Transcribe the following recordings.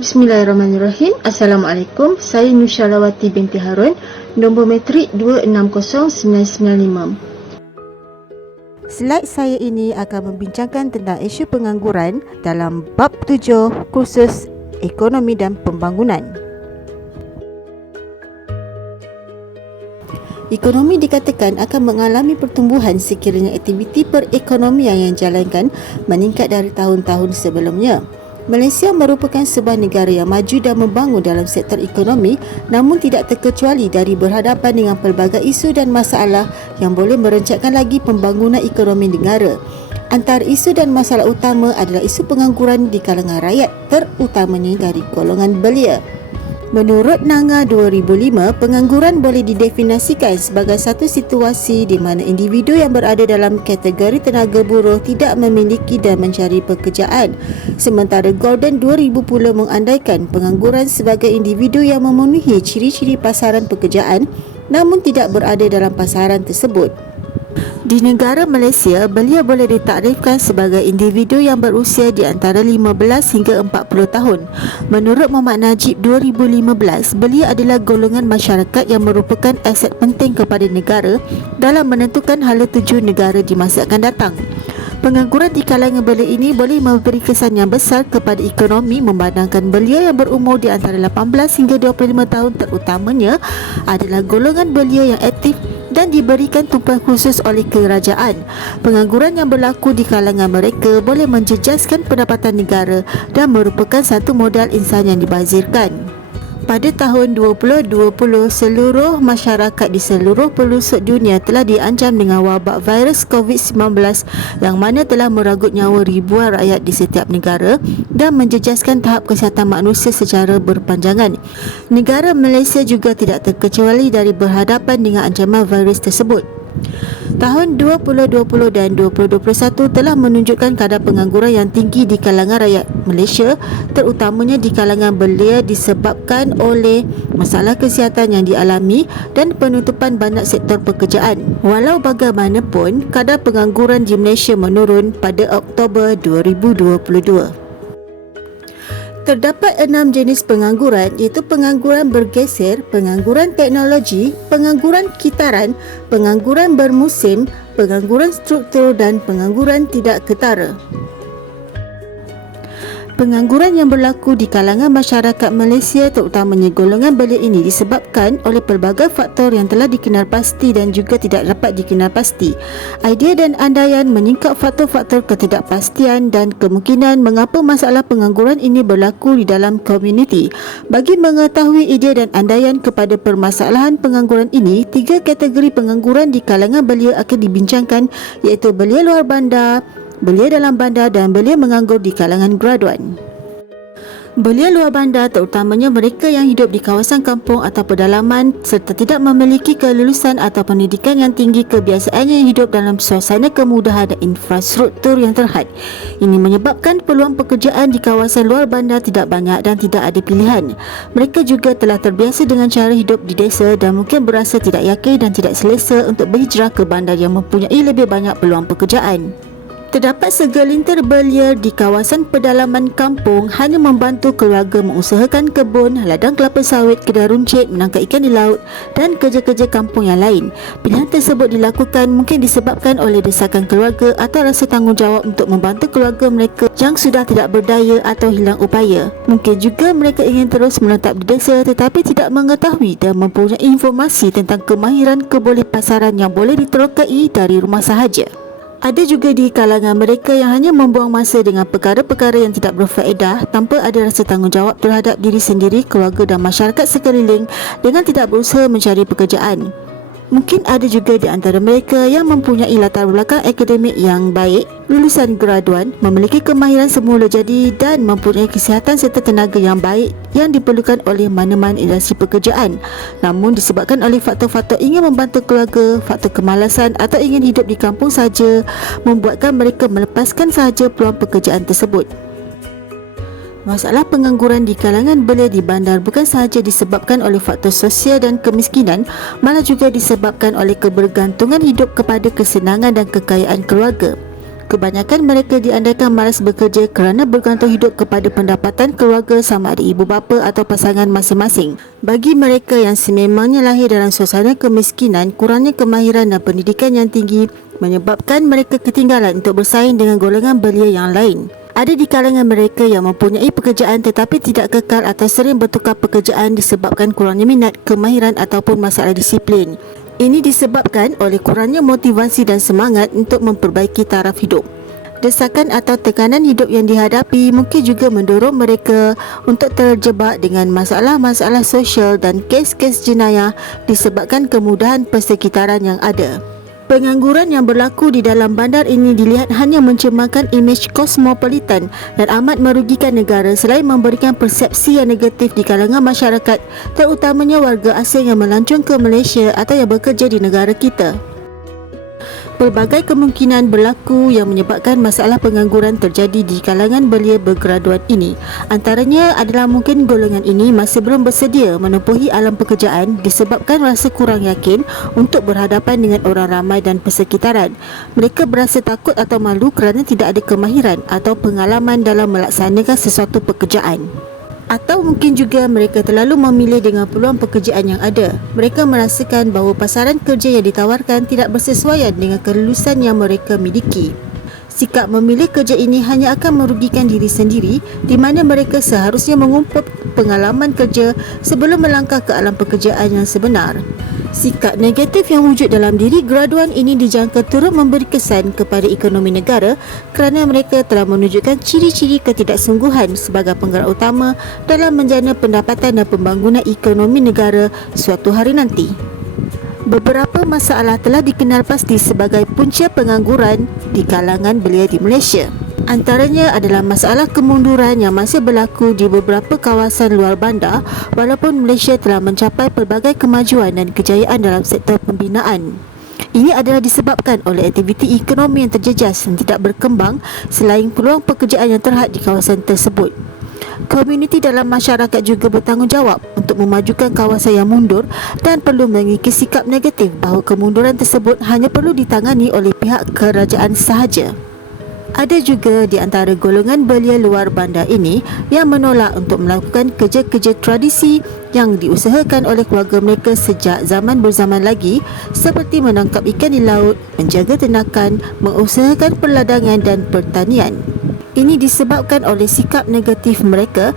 Bismillahirrahmanirrahim. Assalamualaikum. Saya Nusyalawati binti Harun, nombor metrik 260995. Slide saya ini akan membincangkan tentang isu pengangguran dalam bab 7 kursus ekonomi dan pembangunan. Ekonomi dikatakan akan mengalami pertumbuhan sekiranya aktiviti perekonomian yang dijalankan meningkat dari tahun-tahun sebelumnya. Malaysia merupakan sebuah negara yang maju dan membangun dalam sektor ekonomi, namun tidak terkecuali dari berhadapan dengan pelbagai isu dan masalah yang boleh meroncakkan lagi pembangunan ekonomi negara. Antara isu dan masalah utama adalah isu pengangguran di kalangan rakyat, terutamanya dari golongan belia. Menurut Nanga 2005, pengangguran boleh didefinisikan sebagai satu situasi di mana individu yang berada dalam kategori tenaga buruh tidak memiliki dan mencari pekerjaan. Sementara Gordon 2000 pula mengandaikan pengangguran sebagai individu yang memenuhi ciri-ciri pasaran pekerjaan namun tidak berada dalam pasaran tersebut. Di negara Malaysia, belia boleh ditakrifkan sebagai individu yang berusia di antara 15 hingga 40 tahun. Menurut Muhammad Najib 2015, belia adalah golongan masyarakat yang merupakan aset penting kepada negara dalam menentukan hala tuju negara di masa akan datang. Pengangguran di kalangan belia ini boleh memberi kesan yang besar kepada ekonomi memandangkan belia yang berumur di antara 18 hingga 25 tahun terutamanya adalah golongan belia yang aktif dan diberikan tumpuan khusus oleh kerajaan. Pengangguran yang berlaku di kalangan mereka boleh menjejaskan pendapatan negara dan merupakan satu modal insan yang dibazirkan. Pada tahun 2020, seluruh masyarakat di seluruh pelosok dunia telah diancam dengan wabak virus COVID-19 yang mana telah merenggut nyawa ribuan rakyat di setiap negara dan menjejaskan tahap kesihatan manusia secara berpanjangan. Negara Malaysia juga tidak terkecuali dari berhadapan dengan ancaman virus tersebut. Tahun 2020 dan 2021 telah menunjukkan kadar pengangguran yang tinggi di kalangan rakyat Malaysia, terutamanya di kalangan belia disebabkan oleh masalah kesihatan yang dialami dan penutupan banyak sektor pekerjaan. Walau bagaimanapun, kadar pengangguran di Malaysia menurun pada Oktober 2022. Terdapat 6 jenis pengangguran iaitu pengangguran bergeser, pengangguran teknologi, pengangguran kitaran, pengangguran bermusim, pengangguran struktur dan pengangguran tidak ketara. Pengangguran yang berlaku di kalangan masyarakat Malaysia terutamanya golongan belia ini disebabkan oleh pelbagai faktor yang telah dikenal pasti dan juga tidak dapat dikenal pasti. Idea dan andaian menyingkap faktor-faktor ketidakpastian dan kemungkinan mengapa masalah pengangguran ini berlaku di dalam komuniti. Bagi mengetahui idea dan andaian kepada permasalahan pengangguran ini, 3 kategori pengangguran di kalangan belia akan dibincangkan iaitu belia luar bandar, belia dalam bandar dan belia menganggur di kalangan graduan. Belia luar bandar terutamanya mereka yang hidup di kawasan kampung atau pedalaman serta tidak memiliki kelulusan atau pendidikan yang tinggi, kebiasaannya hidup dalam suasana kemudahan dan infrastruktur yang terhad. Ini menyebabkan peluang pekerjaan di kawasan luar bandar tidak banyak dan tidak ada pilihan. Mereka juga telah terbiasa dengan cara hidup di desa dan mungkin berasa tidak yakin dan tidak selesa untuk berhijrah ke bandar yang mempunyai lebih banyak peluang pekerjaan. Terdapat segelintir belia di kawasan pedalaman kampung hanya membantu keluarga mengusahakan kebun, ladang kelapa sawit, kedai runcit, menangkap ikan di laut dan kerja-kerja kampung yang lain. Pilihan tersebut dilakukan mungkin disebabkan oleh desakan keluarga atau rasa tanggungjawab untuk membantu keluarga mereka yang sudah tidak berdaya atau hilang upaya. Mungkin juga mereka ingin terus menetap di desa tetapi tidak mengetahui dan mempunyai informasi tentang kemahiran kebolehpasaran yang boleh diterokai dari rumah sahaja. Ada juga di kalangan mereka yang hanya membuang masa dengan perkara-perkara yang tidak berfaedah tanpa ada rasa tanggungjawab terhadap diri sendiri, keluarga dan masyarakat sekeliling dengan tidak berusaha mencari pekerjaan. Mungkin ada juga di antara mereka yang mempunyai latar belakang akademik yang baik, lulusan graduan, memiliki kemahiran semula jadi dan mempunyai kesihatan serta tenaga yang baik yang diperlukan oleh mana-mana industri pekerjaan. Namun disebabkan oleh faktor-faktor ingin membantu keluarga, faktor kemalasan atau ingin hidup di kampung saja membuatkan mereka melepaskan sahaja peluang pekerjaan tersebut. Masalah pengangguran di kalangan belia di bandar bukan sahaja disebabkan oleh faktor sosial dan kemiskinan, malah juga disebabkan oleh kebergantungan hidup kepada kesenangan dan kekayaan keluarga. Kebanyakan mereka diandaikan malas bekerja kerana bergantung hidup kepada pendapatan keluarga sama ada ibu bapa atau pasangan masing-masing. Bagi mereka yang sememangnya lahir dalam suasana kemiskinan, kurangnya kemahiran dan pendidikan yang tinggi menyebabkan mereka ketinggalan untuk bersaing dengan golongan belia yang lain. Ada di kalangan mereka yang mempunyai pekerjaan tetapi tidak kekal atau sering bertukar pekerjaan disebabkan kurangnya minat, kemahiran ataupun masalah disiplin. Ini disebabkan oleh kurangnya motivasi dan semangat untuk memperbaiki taraf hidup. Desakan atau tekanan hidup yang dihadapi mungkin juga mendorong mereka untuk terjebak dengan masalah-masalah sosial dan kes-kes jenayah disebabkan kemudahan persekitaran yang ada. Pengangguran yang berlaku di dalam bandar ini dilihat hanya mencemarkan imej kosmopolitan dan amat merugikan negara selain memberikan persepsi yang negatif di kalangan masyarakat, terutamanya warga asing yang melancong ke Malaysia atau yang bekerja di negara kita. Pelbagai kemungkinan berlaku yang menyebabkan masalah pengangguran terjadi di kalangan belia bergraduan ini. Antaranya adalah mungkin golongan ini masih belum bersedia menempuhi alam pekerjaan disebabkan rasa kurang yakin untuk berhadapan dengan orang ramai dan persekitaran. Mereka berasa takut atau malu kerana tidak ada kemahiran atau pengalaman dalam melaksanakan sesuatu pekerjaan. Atau mungkin juga mereka terlalu memilih dengan peluang pekerjaan yang ada. Mereka merasakan bahawa pasaran kerja yang ditawarkan tidak bersesuaian dengan kelulusan yang mereka miliki. Sikap memilih kerja ini hanya akan merugikan diri sendiri, di mana mereka seharusnya mengumpul pengalaman kerja sebelum melangkah ke alam pekerjaan yang sebenar. Sikap negatif yang wujud dalam diri graduan ini dijangka turut memberi kesan kepada ekonomi negara kerana mereka telah menunjukkan ciri-ciri ketidaksungguhan sebagai penggerak utama dalam menjana pendapatan dan pembangunan ekonomi negara suatu hari nanti. Beberapa masalah telah dikenal pasti sebagai punca pengangguran di kalangan belia di Malaysia. Antaranya adalah masalah kemunduran yang masih berlaku di beberapa kawasan luar bandar walaupun Malaysia telah mencapai pelbagai kemajuan dan kejayaan dalam sektor pembinaan. Ini adalah disebabkan oleh aktiviti ekonomi yang terjejas dan tidak berkembang selain peluang pekerjaan yang terhad di kawasan tersebut. Komuniti dalam masyarakat juga bertanggungjawab untuk memajukan kawasan yang mundur dan perlu memiliki sikap negatif bahawa kemunduran tersebut hanya perlu ditangani oleh pihak kerajaan sahaja. Ada juga di antara golongan belia luar bandar ini yang menolak untuk melakukan kerja-kerja tradisi yang diusahakan oleh keluarga mereka sejak zaman berzaman lagi seperti menangkap ikan di laut, menjaga ternakan, mengusahakan perladangan dan pertanian. Ini disebabkan oleh sikap negatif mereka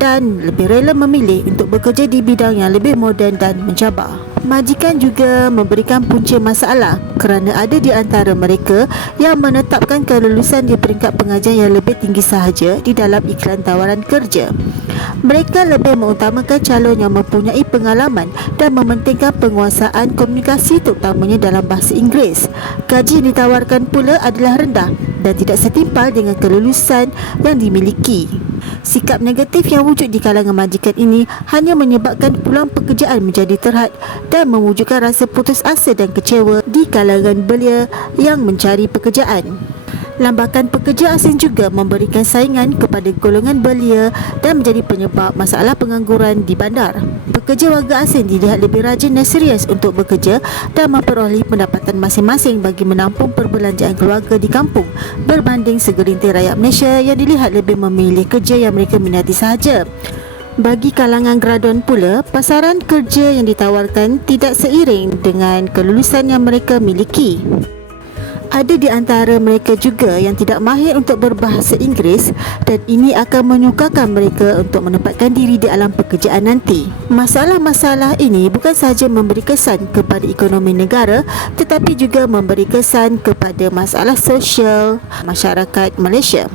dan lebih rela memilih untuk bekerja di bidang yang lebih moden dan mencabar. Majikan juga memberikan punca masalah kerana ada di antara mereka yang menetapkan kelulusan di peringkat pengajar yang lebih tinggi sahaja di dalam iklan tawaran kerja. Mereka lebih mengutamakan calon yang mempunyai pengalaman dan mementingkan penguasaan komunikasi terutamanya dalam bahasa Inggeris. Gaji yang ditawarkan pula adalah rendah dan tidak setimpal dengan kelulusan yang dimiliki. Sikap negatif yang wujud di kalangan majikan ini hanya menyebabkan peluang pekerjaan menjadi terhad dan mewujudkan rasa putus asa dan kecewa di kalangan belia yang mencari pekerjaan. Lambakan pekerja asing juga memberikan saingan kepada golongan belia dan menjadi penyebab masalah pengangguran di bandar. Pekerja warga asing dilihat lebih rajin dan serius untuk bekerja dan memperolehi pendapatan masing-masing bagi menampung perbelanjaan keluarga di kampung berbanding segelintir rakyat Malaysia yang dilihat lebih memilih kerja yang mereka minati sahaja. Bagi kalangan graduan pula, pasaran kerja yang ditawarkan tidak seiring dengan kelulusan yang mereka miliki. Ada di antara mereka juga yang tidak mahir untuk berbahasa Inggeris dan ini akan menyukarkan mereka untuk menempatkan diri di alam pekerjaan nanti. Masalah-masalah ini bukan sahaja memberi kesan kepada ekonomi negara tetapi juga memberi kesan kepada masalah sosial masyarakat Malaysia.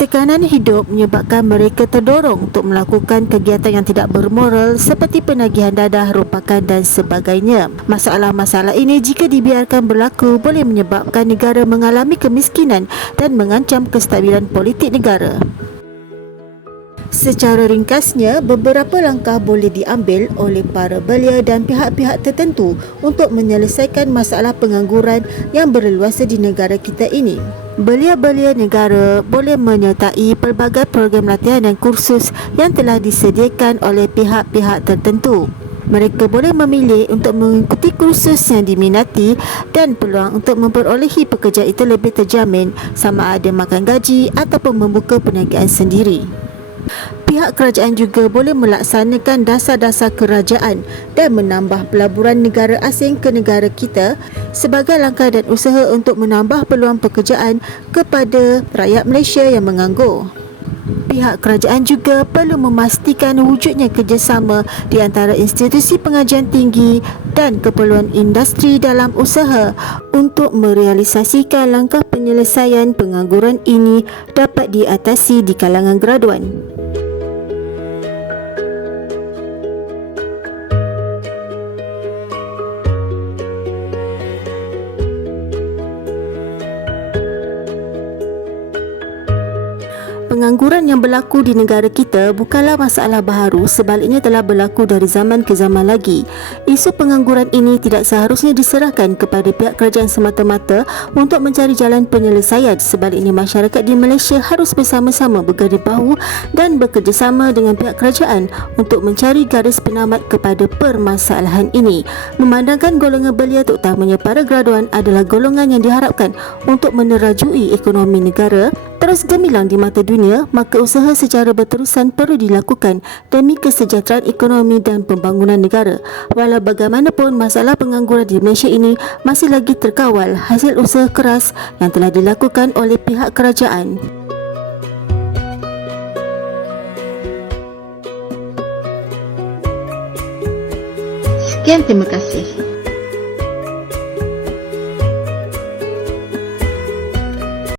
Tekanan hidup menyebabkan mereka terdorong untuk melakukan kegiatan yang tidak bermoral seperti penagihan dadah, rompakan dan sebagainya. Masalah-masalah ini jika dibiarkan berlaku boleh menyebabkan negara mengalami kemiskinan dan mengancam kestabilan politik negara. Secara ringkasnya, beberapa langkah boleh diambil oleh para belia dan pihak-pihak tertentu untuk menyelesaikan masalah pengangguran yang berleluasa di negara kita ini. Belia-belia negara boleh menyertai pelbagai program latihan dan kursus yang telah disediakan oleh pihak-pihak tertentu. Mereka boleh memilih untuk mengikuti kursus yang diminati dan peluang untuk memperolehi pekerjaan itu lebih terjamin, sama ada makan gaji ataupun membuka perniagaan sendiri. Pihak kerajaan juga boleh melaksanakan dasar-dasar kerajaan dan menambah pelaburan negara asing ke negara kita sebagai langkah dan usaha untuk menambah peluang pekerjaan kepada rakyat Malaysia yang menganggur. Pihak kerajaan juga perlu memastikan wujudnya kerjasama di antara institusi pengajian tinggi dan keperluan industri dalam usaha untuk merealisasikan langkah penyelesaian pengangguran ini dapat diatasi di kalangan graduan. Pengangguran yang berlaku di negara kita bukanlah masalah baharu, sebaliknya telah berlaku dari zaman ke zaman lagi. Isu pengangguran ini tidak seharusnya diserahkan kepada pihak kerajaan semata-mata untuk mencari jalan penyelesaian. Sebaliknya, masyarakat di Malaysia harus bersama-sama bergaduh bahu dan bekerjasama dengan pihak kerajaan untuk mencari garis penamat kepada permasalahan ini. Memandangkan golongan belia, terutamanya para graduan, adalah golongan yang diharapkan untuk menerajui ekonomi negara terus gemilang di mata dunia, maka usaha secara berterusan perlu dilakukan demi kesejahteraan ekonomi dan pembangunan negara. Walau bagaimanapun, masalah pengangguran di Malaysia ini masih lagi terkawal hasil usaha keras yang telah dilakukan oleh pihak kerajaan. Sekian, terima kasih.